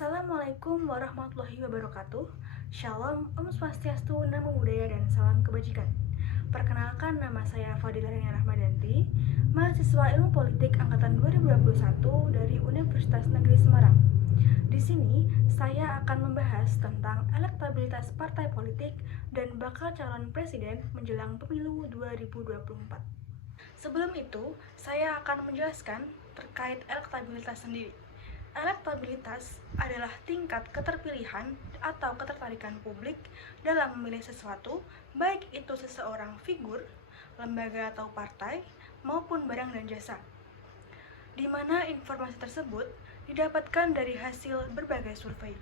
Assalamualaikum warahmatullahi wabarakatuh. Shalom, Om Swastiastu, Namo Buddhaya, dan salam kebajikan. Perkenalkan, nama saya Fadila Rania Rahmadanti, mahasiswa Ilmu Politik angkatan 2021 dari Universitas Negeri Semarang. Di sini, saya akan membahas tentang elektabilitas partai politik dan bakal calon presiden menjelang pemilu 2024. Sebelum itu, saya akan menjelaskan terkait elektabilitas sendiri. Elektabilitas adalah tingkat keterpilihan atau ketertarikan publik dalam memilih sesuatu, baik itu seseorang figur, lembaga atau partai, maupun barang dan jasa, di mana informasi tersebut didapatkan dari hasil berbagai survei.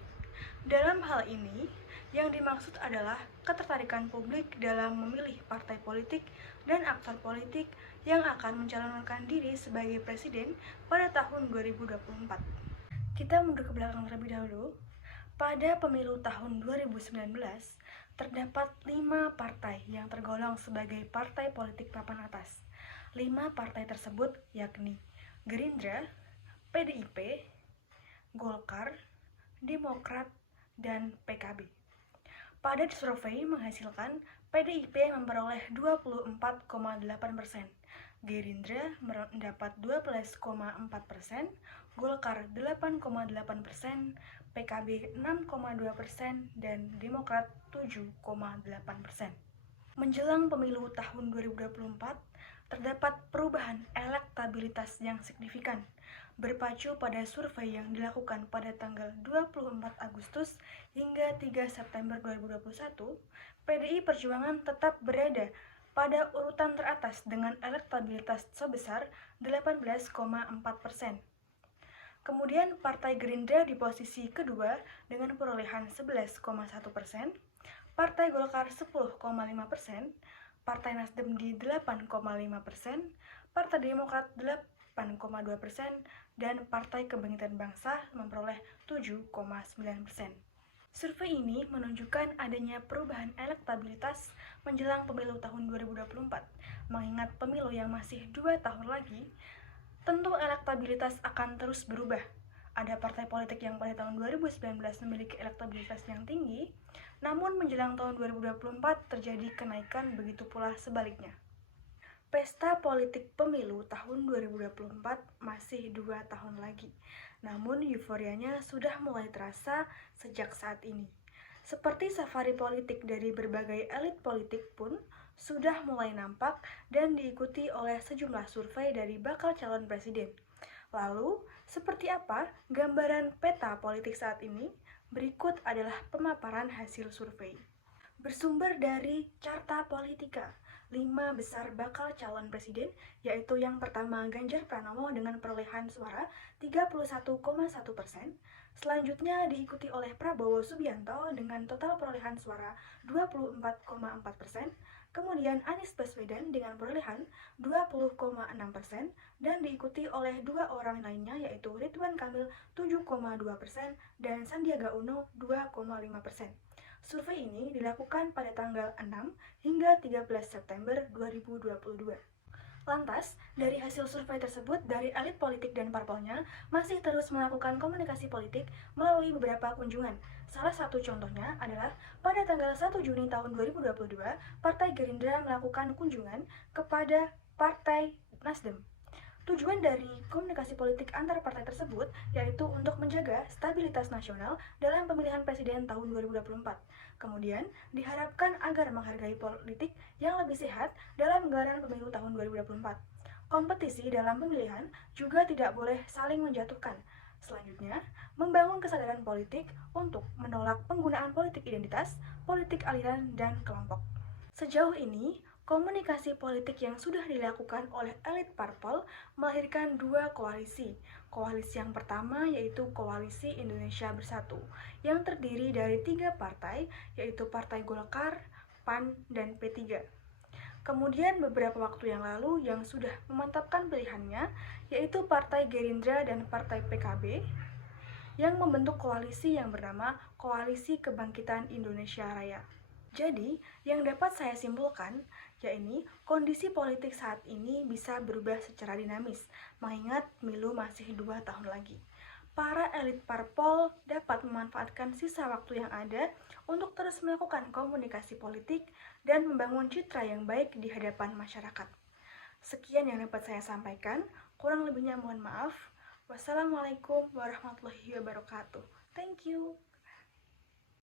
Dalam hal ini, yang dimaksud adalah ketertarikan publik dalam memilih partai politik dan aktor politik yang akan mencalonkan diri sebagai presiden pada tahun 2024. Kita mundur ke belakang terlebih dahulu. Pada pemilu tahun 2019, terdapat 5 partai yang tergolong sebagai partai politik papan atas. 5 partai tersebut yakni Gerindra, PDIP, Golkar, Demokrat, dan PKB. Pada survei menghasilkan PDIP memperoleh 24,8%, Gerindra mendapat 12,4%, Golkar 8,8%, PKB 6,2%, dan Demokrat 7,8%. Menjelang pemilu tahun 2024, terdapat perubahan elektabilitas yang signifikan. Berpacu pada survei yang dilakukan pada tanggal 24 Agustus hingga 3 September 2021, PDI Perjuangan tetap berada pada urutan teratas dengan elektabilitas sebesar 18,4%. Kemudian Partai Gerindra di posisi kedua dengan perolehan 11,1%, Partai Golkar 10,5%, Partai Nasdem di 8,5%, Partai Demokrat 8,2%, dan Partai Kebangkitan Bangsa memperoleh 7,9%. Survei ini menunjukkan adanya perubahan elektabilitas menjelang pemilu tahun 2024. Mengingat pemilu yang masih 2 tahun lagi, tentu elektabilitas akan terus berubah. Ada partai politik yang pada tahun 2019 memiliki elektabilitas yang tinggi, namun menjelang tahun 2024 terjadi kenaikan, begitu pula sebaliknya. Pesta politik pemilu tahun 2024 masih 2 tahun lagi, namun euforianya sudah mulai terasa sejak saat ini. Seperti safari politik dari berbagai elit politik pun sudah mulai nampak dan diikuti oleh sejumlah survei dari bakal calon presiden. Lalu, seperti apa gambaran peta politik saat ini? Berikut adalah pemaparan hasil survei. Bersumber dari Carta Politika, 5 besar bakal calon presiden, yaitu yang pertama Ganjar Pranowo dengan perolehan suara 31,1%, selanjutnya diikuti oleh Prabowo Subianto dengan total perolehan suara 24,4%, kemudian Anies Baswedan dengan perolehan 20,6%, dan diikuti oleh 2 orang lainnya yaitu Ridwan Kamil 7,2% dan Sandiaga Uno 2,5%. Survei ini dilakukan pada tanggal 6 hingga 13 September 2022. Lantas, dari hasil survei tersebut, dari elit politik dan parpolnya masih terus melakukan komunikasi politik melalui beberapa kunjungan. Salah satu contohnya adalah pada tanggal 1 Juni tahun 2022, Partai Gerindra melakukan kunjungan kepada Partai Nasdem. Tujuan dari komunikasi politik antar partai tersebut yaitu untuk menjaga stabilitas nasional dalam pemilihan presiden tahun 2024. Kemudian, diharapkan agar menghargai politik yang lebih sehat dalam gelaran pemilu tahun 2024. Kompetisi dalam pemilihan juga tidak boleh saling menjatuhkan. Selanjutnya, membangun kesadaran politik untuk menolak penggunaan politik identitas, politik aliran, dan kelompok. Sejauh ini, komunikasi politik yang sudah dilakukan oleh elit parpol melahirkan 2 koalisi. Koalisi yang pertama yaitu Koalisi Indonesia Bersatu, yang terdiri dari 3 partai, yaitu Partai Golkar, PAN, dan P3. Kemudian beberapa waktu yang lalu yang sudah memantapkan pilihannya, yaitu Partai Gerindra dan Partai PKB, yang membentuk koalisi yang bernama Koalisi Kebangkitan Indonesia Raya. Jadi, yang dapat saya simpulkan, yakni kondisi politik saat ini bisa berubah secara dinamis, mengingat pemilu masih 2 tahun lagi. para elit parpol dapat memanfaatkan sisa waktu yang ada untuk terus melakukan komunikasi politik dan membangun citra yang baik di hadapan masyarakat. Sekian yang dapat saya sampaikan, kurang lebihnya mohon maaf. Wassalamualaikum warahmatullahi wabarakatuh. Thank you.